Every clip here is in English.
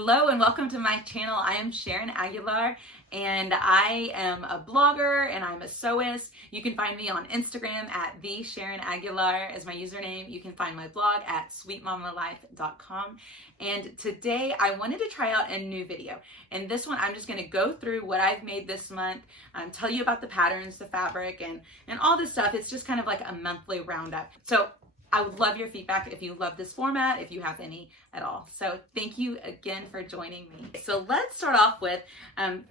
Hello and welcome to my channel. I am Sharon Aguilar and I am a blogger and I'm a sewist. You can find me on Instagram at the Sharon Aguilar as my username. You can find my blog at sweetmamalife.com. And today I wanted to try out a new video. And this one I'm just going to go through what I've made this month, tell you about the patterns, the fabric, and all this stuff. It's just kind of like a monthly roundup. So I would love your feedback if you love this format, if you have any at all. So thank you again for joining me. So let's start off with,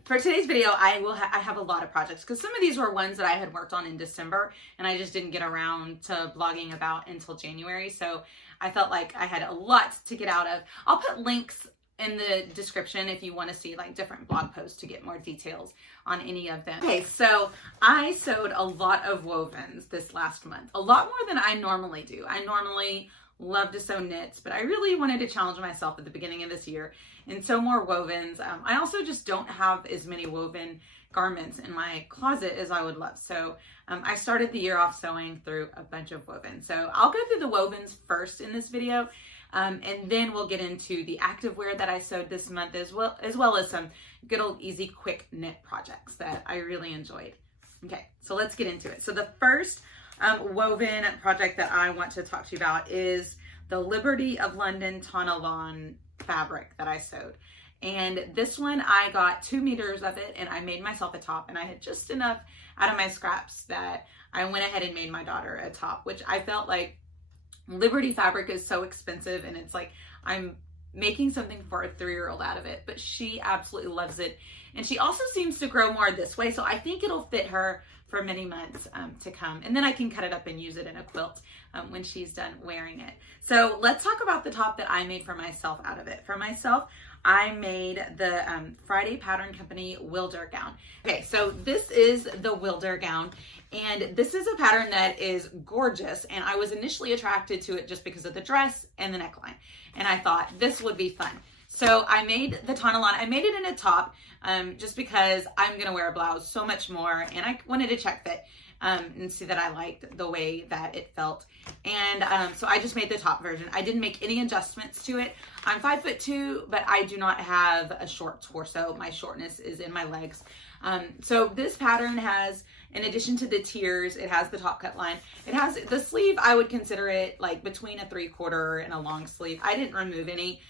for today's video, I have a lot of projects because some of these were ones that I had worked on in December and I just didn't get around to blogging about until January. So I felt like I had a lot to get out of. I'll put links in the description if you want to see like different blog posts to get more details on any of them. Okay, so I sewed a lot of wovens this last month, a lot more than I normally do. I normally love to sew knits, but I really wanted to challenge myself at the beginning of this year and sew more wovens. I also just don't have as many woven garments in my closet as I would love. So I started the year off sewing through a bunch of wovens. So I'll go through the wovens first in this video. And then we'll get into the activewear that I sewed this month as well as some good old easy quick knit projects that I really enjoyed. Okay, so let's get into it. So the first woven project that I want to talk to you about is the Liberty of London Tonalon fabric that I sewed. And this one, I got 2 meters of it and I made myself a top, and I had just enough out of my scraps that I went ahead and made my daughter a top, which I felt like Liberty fabric is so expensive, and it's like I'm making something for a 3-year-old out of it, but she absolutely loves it. And she also seems to grow more this way, so I think it'll fit her for many months to come. And then I can cut it up and use it in a quilt when she's done wearing it. So let's talk about the top that I made for myself out of it. For myself, I made the Friday Pattern Company Wilder gown. Okay, so this is the Wilder gown, and this is a pattern that is gorgeous, and I was initially attracted to it just because of the dress and the neckline, and I thought this would be fun. So I made the tonalon. I made it in a top just because I'm gonna wear a blouse so much more, and I wanted to check fit and see that I liked the way that it felt. And so I just made the top version. I didn't make any adjustments to it. I'm 5'2", but I do not have a short torso. My shortness is in my legs. So this pattern has, in addition to the tiers, it has the top cut line. It has the sleeve. I would consider it like between a 3/4 and a long sleeve. I didn't remove any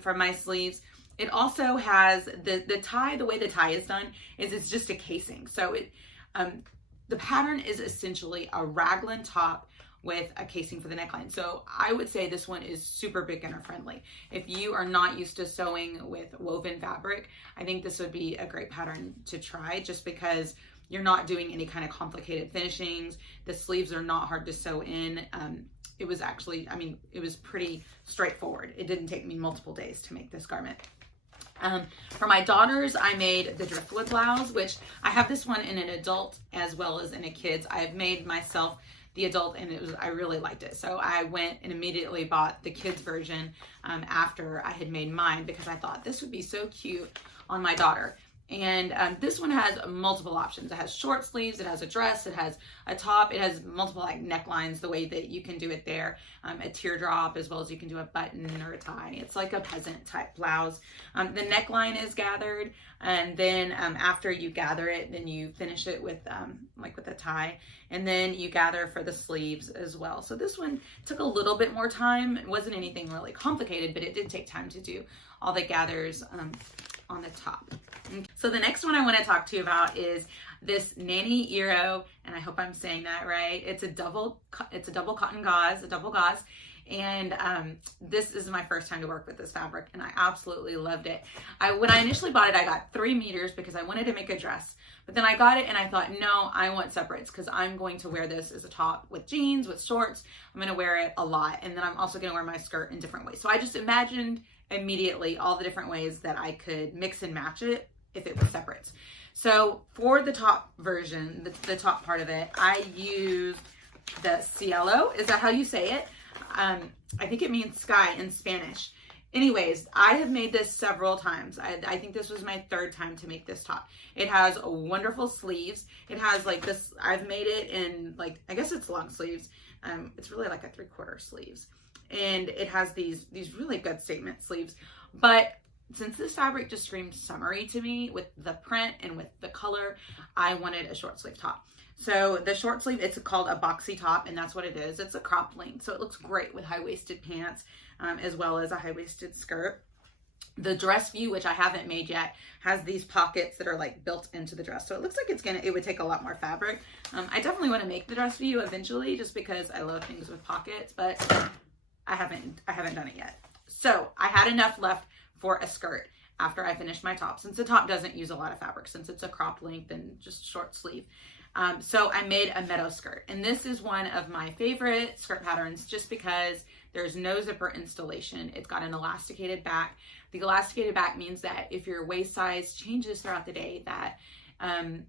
from my sleeves. It also has the tie. The way the tie is done is it's just a casing. So it the pattern is essentially a raglan top with a casing for the neckline. So I would say this one is super beginner friendly. If you are not used to sewing with woven fabric, I think this would be a great pattern to try, just because you're not doing any kind of complicated finishings. The sleeves are not hard to sew in. It was actually, it was pretty straightforward. It didn't take me multiple days to make this garment. For my daughters, I made the driftwood blouse, which I have this one in an adult as well as in a kid's. I have made myself the adult, and I really liked it. So I went and immediately bought the kids version after I had made mine, because I thought this would be so cute on my daughter. And this one has multiple options. It has short sleeves, it has a dress, it has a top, it has multiple like necklines, the way that you can do it there, a teardrop, as well as you can do a button or a tie. It's like a peasant type blouse. The neckline is gathered, and then after you gather it, then you finish it with like with a tie, and then you gather for the sleeves as well. So this one took a little bit more time. It wasn't anything really complicated, but it did take time to do all the gathers on the top. So the next one I want to talk to you about is this Nanny Eero, and I hope I'm saying that right. It's a double cotton gauze, and this is my first time to work with this fabric, and I absolutely loved it. When I initially bought it, I got 3 meters because I wanted to make a dress, but then I got it and I thought, no, I want separates, because I'm going to wear this as a top with jeans, with shorts. I'm going to wear it a lot, and then I'm also going to wear my skirt in different ways. So I just imagined immediately all the different ways that I could mix and match it if it was separates. So for the top version, the top part of it, I used the cielo. Is that how you say it? I think it means sky in Spanish. Anyways, I have made this several times. I think this was my 3rd time to make this top. It has wonderful sleeves. It has like this, I've made it in like, I guess it's long sleeves. It's really like a 3/4 sleeves. And it has these really good statement sleeves. But since this fabric just screamed summery to me with the print and with the color, I wanted a short sleeve top. So the short sleeve, it's called a boxy top, and that's what it is. It's a crop length, so it looks great with high-waisted pants as well as a high-waisted skirt. The dress view, which I haven't made yet, has these pockets that are like built into the dress. So it looks like it would take a lot more fabric. I definitely want to make the dress view eventually just because I love things with pockets, but I haven't done it yet. So I had enough left for a skirt after I finished my top, since the top doesn't use a lot of fabric, since it's a crop length and just short sleeve. So I made a meadow skirt, and this is one of my favorite skirt patterns just because there's no zipper installation. It's got an elasticated back. The elasticated back means that if your waist size changes throughout the day, that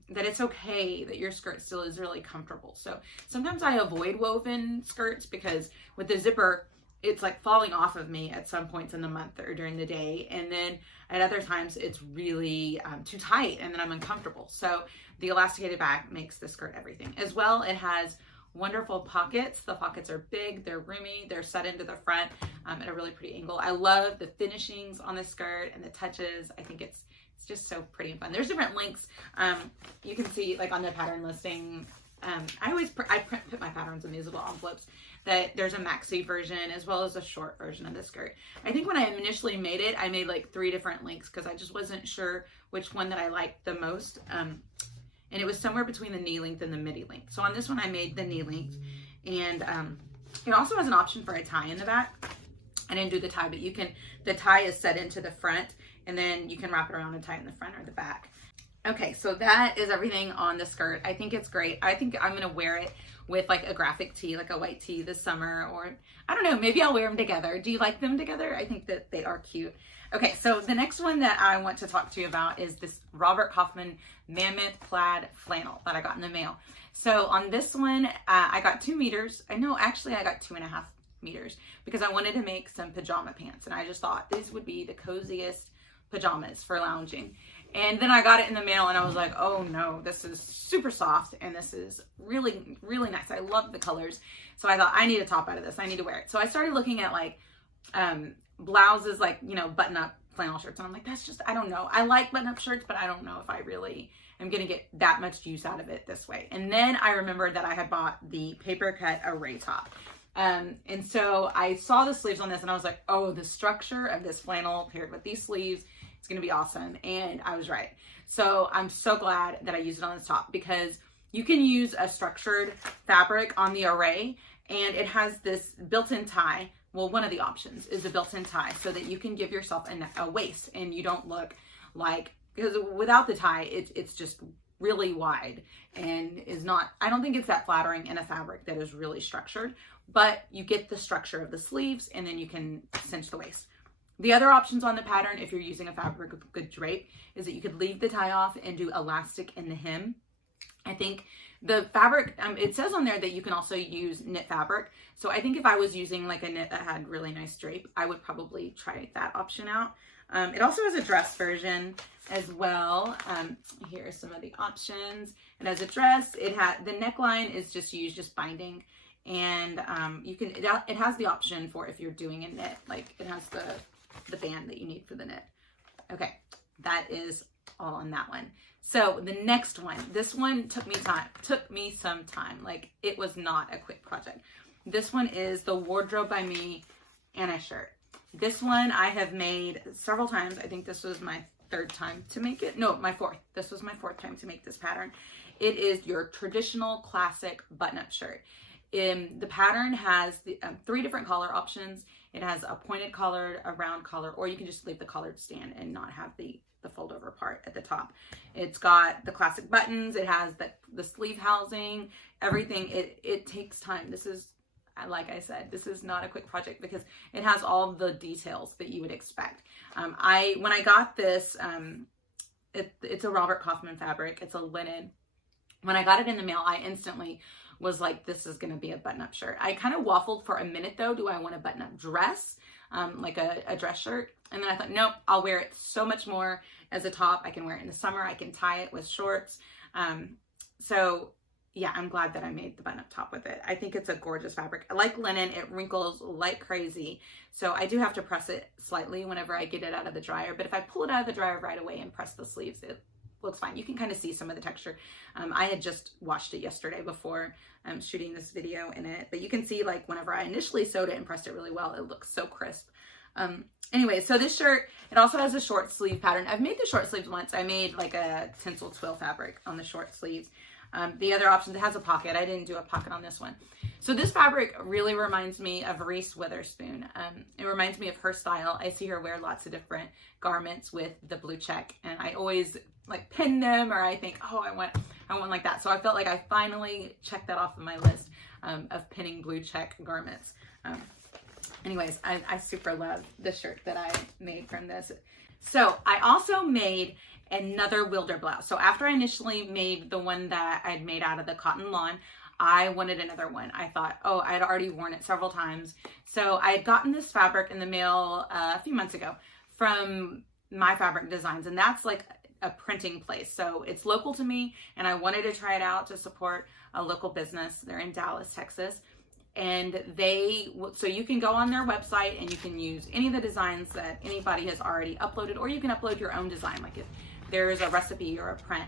it's okay, that your skirt still is really comfortable. So sometimes I avoid woven skirts because with the zipper, it's like falling off of me at some points in the month or during the day. And then at other times it's really too tight and then I'm uncomfortable. So the elasticated back makes the skirt everything. As well, it has wonderful pockets. The pockets are big, they're roomy, they're set into the front at a really pretty angle. I love the finishings on the skirt and the touches. I think it's just so pretty and fun. There's different links. You can see like on the pattern listing. I put my patterns in these little envelopes, that there's a maxi version as well as a short version of the skirt. I think when I initially made it, I made like 3 different links because I just wasn't sure which one that I liked the most. And it was somewhere between the knee length and the midi length. So on this one, I made the knee length, and it also has an option for a tie in the back. I didn't do the tie, but the tie is set into the front, and then you can wrap it around and tie it in the front or the back. Okay, so that is everything on the skirt. I think it's great. I think I'm gonna wear it with like a graphic tee, like a white tee this summer, or I don't know, maybe I'll wear them together. Do you like them together? I think that they are cute. Okay, so the next one that I want to talk to you about is this Robert Kaufman Mammoth Plaid Flannel that I got in the mail. So on this one, I got 2 meters. I got 2.5 meters because I wanted to make some pajama pants, and I just thought these would be the coziest pajamas for lounging. And then I got it in the mail and I was like, oh no, this is super soft and this is really, really nice. I love the colors. So I thought I need a top out of this. I need to wear it. So I started looking at like blouses, like, you know, button up flannel shirts. And I'm like, that's just, I don't know. I like button up shirts, but I don't know if I really am going to get that much use out of it this way. And then I remembered that I had bought the paper cut array top. And so I saw the sleeves on this and I was like, oh, the structure of this flannel paired with these sleeves, it's going to be awesome. And I was right. So I'm so glad that I used it on this top because you can use a structured fabric on the array and it has this built-in tie. Well, one of the options is a built-in tie so that you can give yourself a waist and you don't look like, because without the tie, it's just really wide and is not, I don't think it's that flattering in a fabric that is really structured, but you get the structure of the sleeves and then you can cinch the waist. The other options on the pattern, if you're using a fabric with good drape, is that you could leave the tie off and do elastic in the hem. I think the fabric, it says on there that you can also use knit fabric. So I think if I was using like a knit that had really nice drape, I would probably try that option out. It also has a dress version as well. Here are some of the options. It has a dress. The neckline is just binding. And it has the option for if you're doing a knit, like it has the band that you need for the knit. Okay, that is all on that one. So the next one, this one took me some time. Like it was not a quick project. This one is the Wardrobe by Me Anna shirt. This one I have made several times. I think this was my 3rd time to make it. No, my 4th. This was my 4th time to make this pattern. It is your traditional classic button-up shirt. The pattern has the 3 different collar options. It has a pointed collar, a round collar, or you can just leave the collared stand and not have the fold over part at the top. It's got the classic buttons. It has the sleeve housing, everything. It takes time. This is, like I said, this is not a quick project because it has all the details that you would expect. When I got this, it's a Robert Kaufman fabric. It's a linen. When I got it in the mail, I instantly was like, this is going to be a button-up shirt. I kind of waffled for a minute though. Do I want a button-up dress, like a dress shirt? And then I thought, nope, I'll wear it so much more as a top. I can wear it in the summer. I can tie it with shorts. So yeah, I'm glad that I made the button-up top with it. I think it's a gorgeous fabric. I like linen, it wrinkles like crazy. So I do have to press it slightly whenever I get it out of the dryer. But if I pull it out of the dryer right away and press the sleeves, it looks fine. You can kind of see some of the texture. I had just washed it yesterday before shooting this video in it. But you can see like whenever I initially sewed it and pressed it really well, it looks so crisp. Anyway, so this shirt, it also has a short sleeve pattern. I've made the short sleeves once. I made like a tinsel twill fabric on the short sleeves. The other option, it has a pocket. I didn't do a pocket on this one. So this fabric really reminds me of Reese Witherspoon. It reminds me of her style. I see her wear lots of different garments with the blue check, and I always like pin them, or I think, oh, I want like that. So I felt like I finally checked that off of my list of pinning blue check garments. Anyways, I super love the shirt that I made from this. So I also made another Wilder blouse. So after I initially made the one that I'd made out of the cotton lawn, I wanted another one. I thought, oh, I had already worn it several times. So I had gotten this fabric in the mail a few months ago from My Fabric Designs, and that's like a printing place. So it's local to me, and I wanted to try it out to support a local business. They're in Dallas, Texas. And so you can go on their website and you can use any of the designs that anybody has already uploaded, or you can upload your own design. Like if there's a recipe or a print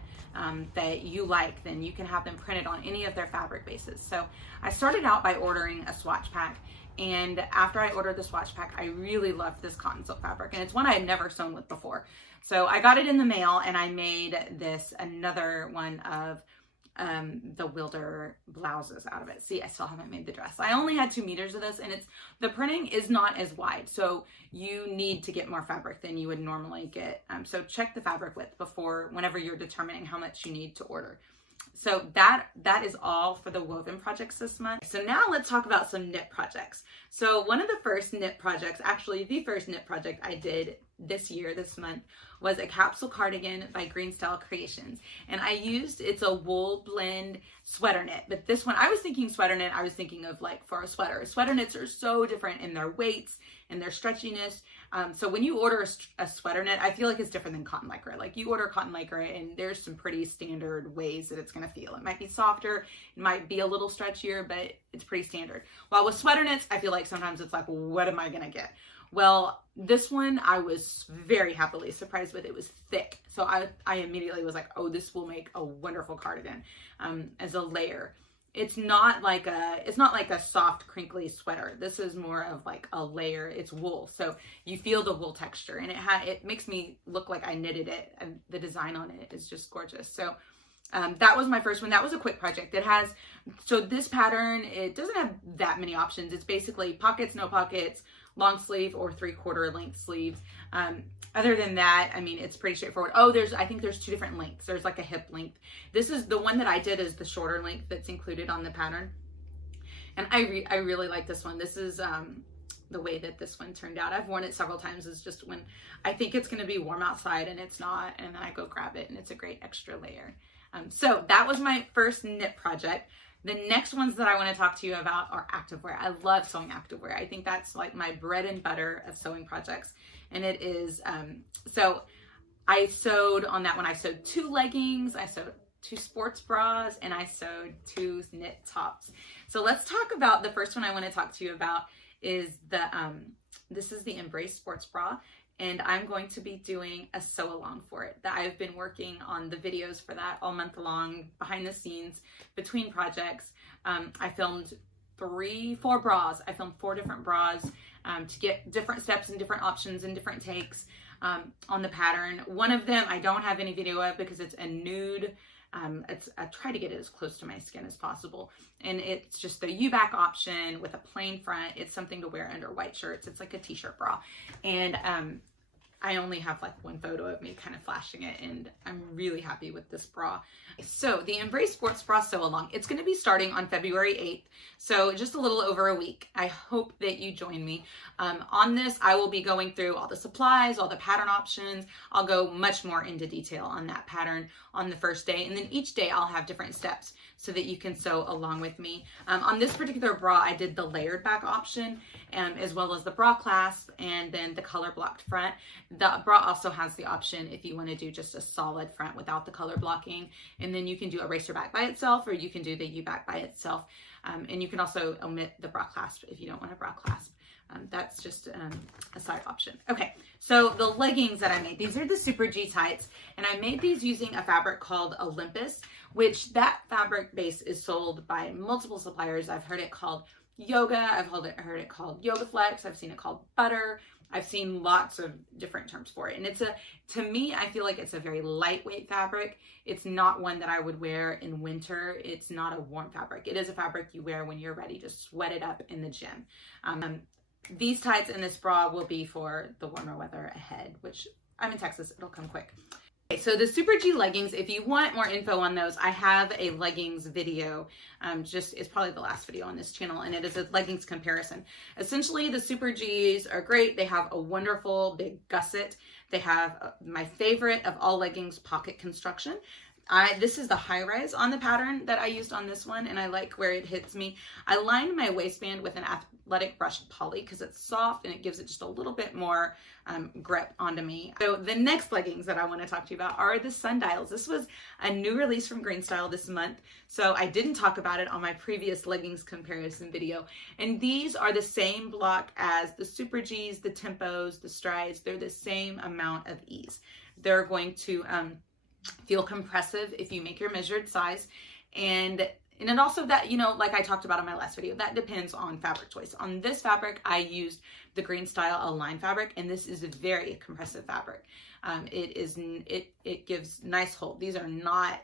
that you like, then you can have them printed on any of their fabric bases. So I started out by ordering a swatch pack, and after I ordered the swatch pack, I really loved this cotton silk fabric, and it's one I had never sewn with before. So I got it in the mail, and I made this another one of the Wilder blouses out of it. See, I still haven't made the dress. I only had 2 meters of this, and the printing is not as wide, so you need to get more fabric than you would normally get. So check the fabric width whenever you're determining how much you need to order. So that is all for the woven projects this month. So now let's talk about some knit projects. So one of the first knit projects, actually the first knit project I did this month, was a capsule cardigan by Green Style Creations. And it's a wool blend sweater knit. But this one, I was thinking sweater knit, I was thinking of like for a sweater. Sweater knits are so different in their weights and their stretchiness. So when you order a sweater knit, I feel like it's different than cotton lycra. Like you order cotton lycra and there's some pretty standard ways that it's gonna feel. It might be softer, it might be a little stretchier, but it's pretty standard. While with sweater knits, I feel like sometimes it's like, what am I gonna get? Well, this one I was very happily surprised with. It was thick. So I immediately was like, oh, this will make a wonderful cardigan as a layer. It's not like a soft, crinkly sweater. This is more of like a layer. It's wool. So you feel the wool texture, and it makes me look like I knitted it, and the design on it is just gorgeous. So that was my first one. That was a quick project. So this pattern, it doesn't have that many options. It's basically pockets, no pockets, long sleeve or 3/4 length sleeves. Other than that, I mean, it's pretty straightforward. Oh, I think there's 2 different lengths. There's like a hip length. This is the one that I did is the shorter length that's included on the pattern. And I really like this one. This is the way that this one turned out. I've worn it several times. It's just when I think it's going to be warm outside and it's not, and then I go grab it and it's a great extra layer. So that was my first knit project. The next ones that I want to talk to you about are activewear. I love sewing activewear. I think that's like my bread and butter of sewing projects. And it is, so I sewed on that one. I sewed 2 leggings, I sewed 2 sports bras, and I sewed 2 knit tops. So let's talk about the first one I want to talk to you about is this is the Embrace sports bra. And I'm going to be doing a sew along for it. That I've been working on the videos for that all month long, behind the scenes, between projects. I filmed 4 bras. I filmed 4 different bras to get different steps and different options and different takes on the pattern. One of them I don't have any video of because it's a nude. I try to get it as close to my skin as possible. And it's just the U-back option with a plain front. It's something to wear under white shirts. It's like a t-shirt bra. And I only have like 1 photo of me kind of flashing it, and I'm really happy with this bra. So the Embrace Sports Bra Sew Along, it's going to be starting on February 8th. So just a little over a week. I hope that you join me. On this, I will be going through all the supplies, all the pattern options. I'll go much more into detail on that pattern on the first day. And then each day I'll have different steps. so that you can sew along with me. On this particular bra, I did the layered back option, as well as the bra clasp and then the color blocked front. The bra also has the option if you want to do just a solid front without the color blocking, and then you can do a racer back by itself, or you can do the U back by itself. And you can also omit the bra clasp if you don't want a bra clasp. That's just a side option. Okay, so the leggings that I made, these are the Super G tights, and I made these using a fabric called Olympus, which that fabric base is sold by multiple suppliers. I've heard it called Yoga, I've heard it called Yoga Flex, I've seen it called Butter, I've seen lots of different terms for it. And it's to me, I feel like it's a very lightweight fabric. It's not one that I would wear in winter. It's not a warm fabric. It is a fabric you wear when you're ready to sweat it up in the gym. These tights and this bra will be for the warmer weather ahead, which I'm in Texas, it'll come quick. Okay, so the Super G leggings, if you want more info on those, I have a leggings video, it's probably the last video on this channel, and it is a leggings comparison. Essentially, the Super Gs are great. They have a wonderful big gusset. They have my favorite of all leggings, pocket construction. This is the high rise on the pattern that I used on this one, and I like where it hits me. I lined my waistband with an athletic brushed poly because it's soft and it gives it just a little bit more grip onto me. So the next leggings that I want to talk to you about are the sundials. This was a new release from Green Style this month, so I didn't talk about it on my previous leggings comparison video. And these are the same block as the Super Gs, the Tempos, the Strides. They're the same amount of ease. They're going to feel compressive if you make your measured size, and it also, that, you know, like I talked about in my last video, that depends on fabric choice. On this fabric, I used the Green Style Align fabric, and this is a very compressive fabric. It gives nice hold. These are not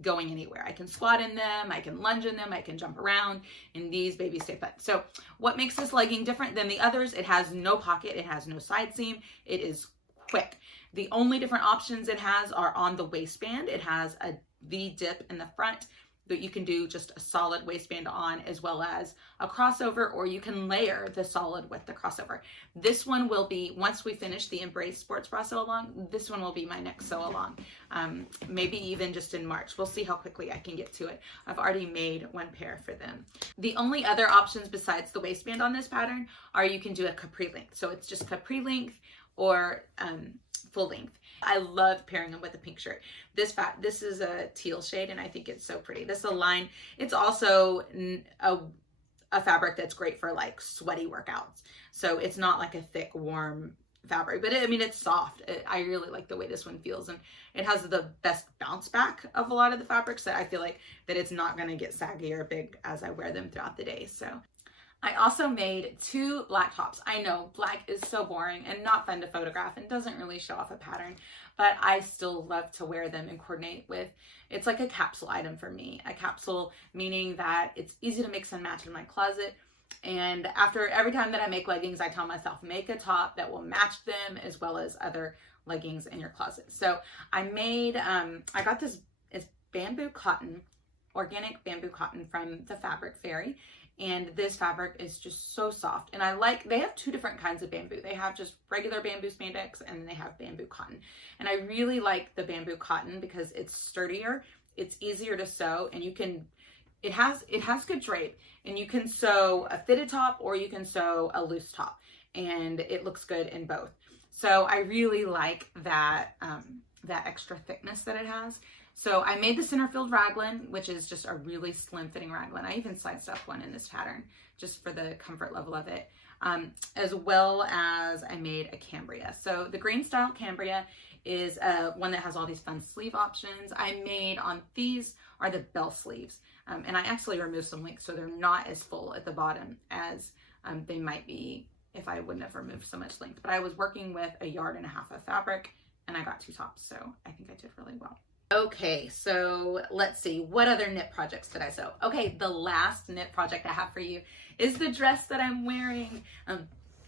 going anywhere. I can squat in them, I can lunge in them, I can jump around, and these babies stay put. So what makes this legging different than the others? It has no pocket, it has no side seam, it is quick. The only different options it has are on the waistband. It has a V dip in the front that you can do just a solid waistband on, as well as a crossover, or you can layer the solid with the crossover. This one will be, once we finish the Embrace Sports Bra Sew Along, this one will be my next sew along. Maybe even just in March. We'll see how quickly I can get to it. I've already made one pair for them. The only other options besides the waistband on this pattern are you can do a capri length. So it's just capri length or full length. I love pairing them with a pink shirt. This is a teal shade, and I think it's so pretty. This Align, it's also a fabric that's great for like sweaty workouts. So it's not like a thick, warm fabric, but it's soft. I really like the way this one feels, and it has the best bounce back of a lot of the fabrics, that I feel like that it's not going to get saggy or big as I wear them throughout the day. So I also made 2 black tops. I know black is so boring and not fun to photograph and doesn't really show off a pattern, but I still love to wear them and coordinate with. It's like a capsule item for me. A capsule meaning that it's easy to mix and match in my closet. And after every time that I make leggings, I tell myself, make a top that will match them as well as other leggings in your closet. So I made, I got this, it's bamboo cotton, organic bamboo cotton from the Fabric Fairy. And this fabric is just so soft. And they have 2 different kinds of bamboo. They have just regular bamboo spandex, and then they have bamboo cotton. And I really like the bamboo cotton because it's sturdier, it's easier to sew, and it has good drape, and you can sew a fitted top or you can sew a loose top, and it looks good in both. So I really like that, that extra thickness that it has. So I made the center filled raglan, which is just a really slim fitting raglan. I even sidestepped one in this pattern just for the comfort level of it, as well as I made a Cambria. So the Green Style Cambria is one that has all these fun sleeve options. I made on these are the bell sleeves, and I actually removed some links so they're not as full at the bottom as they might be if I wouldn't have removed so much length. But I was working with 1.5 yards of fabric, and I got 2 tops, so I think I did really well. Okay, so let's see, what other knit projects did I sew? Okay, the last knit project I have for you is the dress that I'm wearing.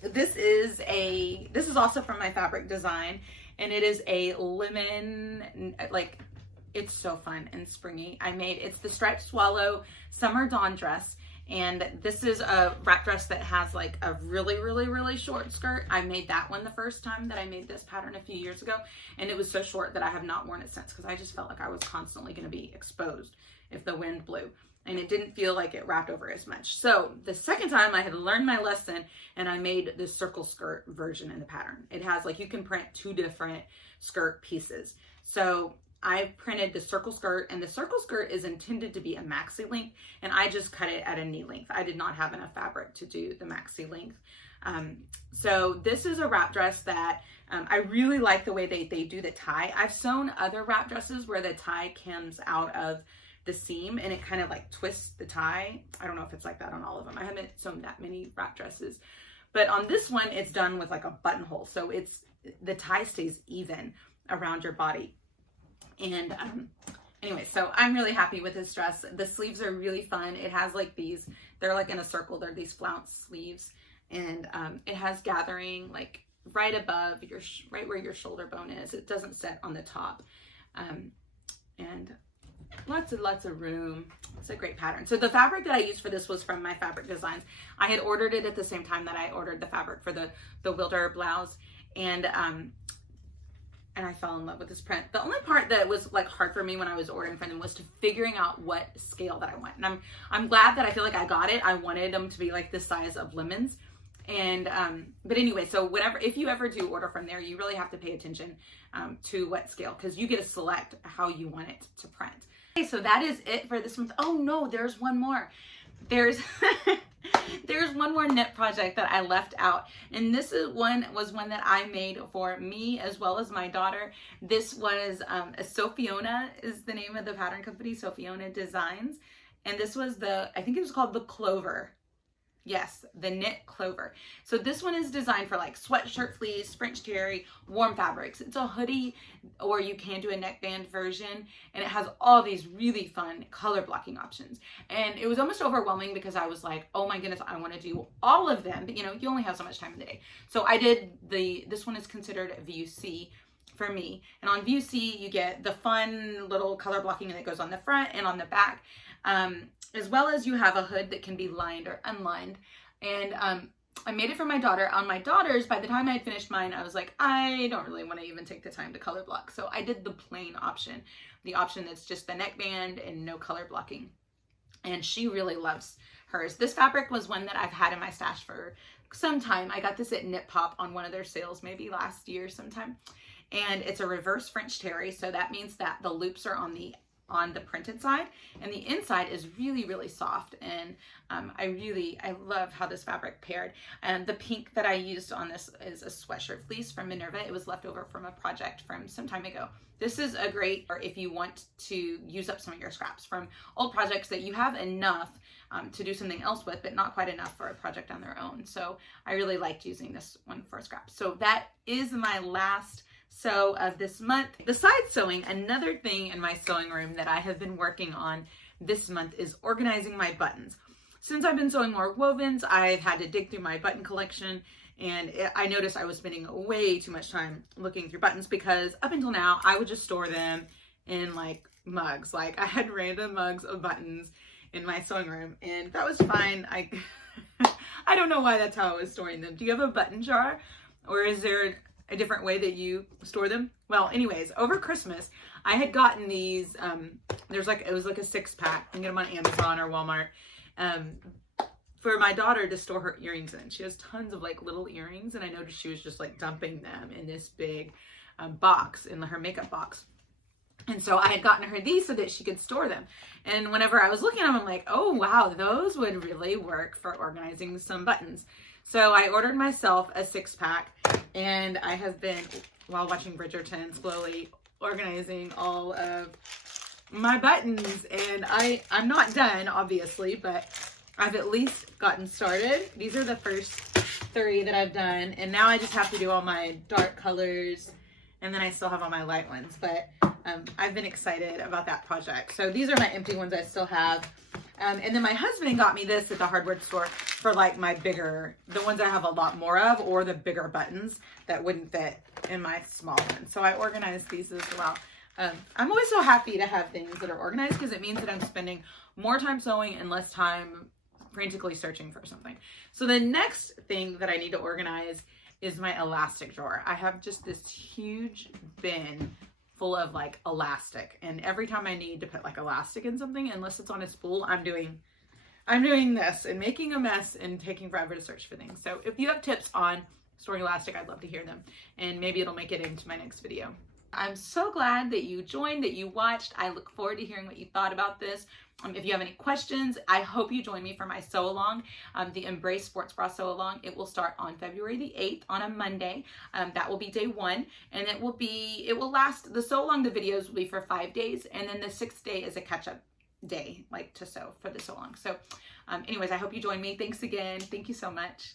This is also from my fabric design, and it is a lemon, it's so fun and springy. It's the striped swallow summer dawn dress. And this is a wrap dress that has like a really, really, really short skirt. I made that one the first time that I made this pattern a few years ago. And it was so short that I have not worn it since, because I just felt like I was constantly going to be exposed if the wind blew. And it didn't feel like it wrapped over as much. So the second time I had learned my lesson, and I made the circle skirt version in the pattern. It has like, you can print 2 different skirt pieces. So I printed the circle skirt, and the circle skirt is intended to be a maxi length, and I just cut it at a knee length. I did not have enough fabric to do the maxi length. So this is a wrap dress that I really like the way they do the tie. I've sewn other wrap dresses where the tie comes out of the seam and it kind of like twists the tie. I don't know if it's like that on all of them. I haven't sewn that many wrap dresses, but on this one, it's done with like a buttonhole. So the tie stays even around your body. And anyway, so I'm really happy with this dress. The sleeves are really fun. It has like these, they're like in a circle. They're these flounce sleeves, and it has gathering like right above right where your shoulder bone is. It doesn't set on the top, and lots of room. It's a great pattern. So the fabric that I used for this was from my fabric designs. I had ordered it at the same time that I ordered the fabric for the Wilder blouse, and I fell in love with this print. The only part that was like hard for me when I was ordering from them was to figuring out what scale that I want. And I'm glad that I feel like I got it. I wanted them to be like the size of lemons. And but anyway, so if you ever do order from there, you really have to pay attention to what scale, because you get to select how you want it to print. Okay, so that is it for this month. Oh no, there's one more. There's one more knit project that I left out, and this was one that I made for me as well as my daughter. This was Sophiona is the name of the pattern company, Sophiona Designs, and this was I think it was called the Clover. Yes, the knit clover. So this one is designed for like sweatshirt fleece, French terry, warm fabrics. It's a hoodie, or you can do a neckband version, and it has all these really fun color blocking options. And it was almost overwhelming because I was like, oh my goodness, I want to do all of them, but you know, you only have so much time in the day. So I did this one is considered View C for me. And on View C, you get the fun little color blocking that goes on the front and on the back. As well as you have a hood that can be lined or unlined. And I made it for my daughter. On my daughter's, by the time I had finished mine, I was like, I don't really want to even take the time to color block. So I did the plain option, the option that's just the neckband and no color blocking. And she really loves hers. This fabric was one that I've had in my stash for some time. I got this at Knit Pop on one of their sales, maybe last year sometime. And it's a reverse French terry. So that means that the loops are on the printed side, and the inside is really, really soft. And I love how this fabric paired. And the pink that I used on this is a sweatshirt fleece from Minerva. It was left over from a project from some time ago. This is a great, or if you want to use up some of your scraps from old projects that you have enough to do something else with, but not quite enough for a project on their own. So I really liked using this one for scraps. So that is my last sew of this month. Besides sewing, another thing in my sewing room that I have been working on this month is organizing my buttons. Since I've been sewing more wovens, I've had to dig through my button collection, and I noticed I was spending way too much time looking through buttons, because up until now I would just store them in like mugs. Like I had random mugs of buttons in my sewing room, and that was fine. I don't know why that's how I was storing them. Do you have a button jar, or is there a different way that you store them? Well, anyways, over Christmas, I had gotten these, it was like a 6-pack. You can get them on Amazon or Walmart, for my daughter to store her earrings in. She has tons of like little earrings, and I noticed she was just like dumping them in this big box, in her makeup box. And so I had gotten her these so that she could store them. And whenever I was looking at them, I'm like, oh wow, those would really work for organizing some buttons. So I ordered myself a 6-pack, and I have been, while watching Bridgerton, slowly organizing all of my buttons. And I'm not done, obviously, but I've at least gotten started. These are the first 3 that I've done, and now I just have to do all my dark colors, and then I still have all my light ones. But I've been excited about that project. So these are my empty ones I still have. And then my husband got me this at the hardware store for like my bigger, the ones I have a lot more of, or the bigger buttons that wouldn't fit in my small ones. So I organized these as well. I'm always so happy to have things that are organized, because it means that I'm spending more time sewing and less time frantically searching for something. So the next thing that I need to organize is my elastic drawer. I have just this huge bin full of like elastic. And every time I need to put like elastic in something, unless it's on a spool, I'm doing this and making a mess and taking forever to search for things. So if you have tips on storing elastic, I'd love to hear them. And maybe it'll make it into my next video. I'm so glad that you joined, that you watched. I look forward to hearing what you thought about this. If you have any questions, I hope you join me for my sew along, the Embrace Sports Bra sew along. It will start on February the 8th on a Monday. That will be day 1, and it will last, the sew along, the videos will be for 5 days, and then the 6th day is a catch-up day, like to sew for the sew along. So anyways, I hope you join me. Thanks again. Thank you so much.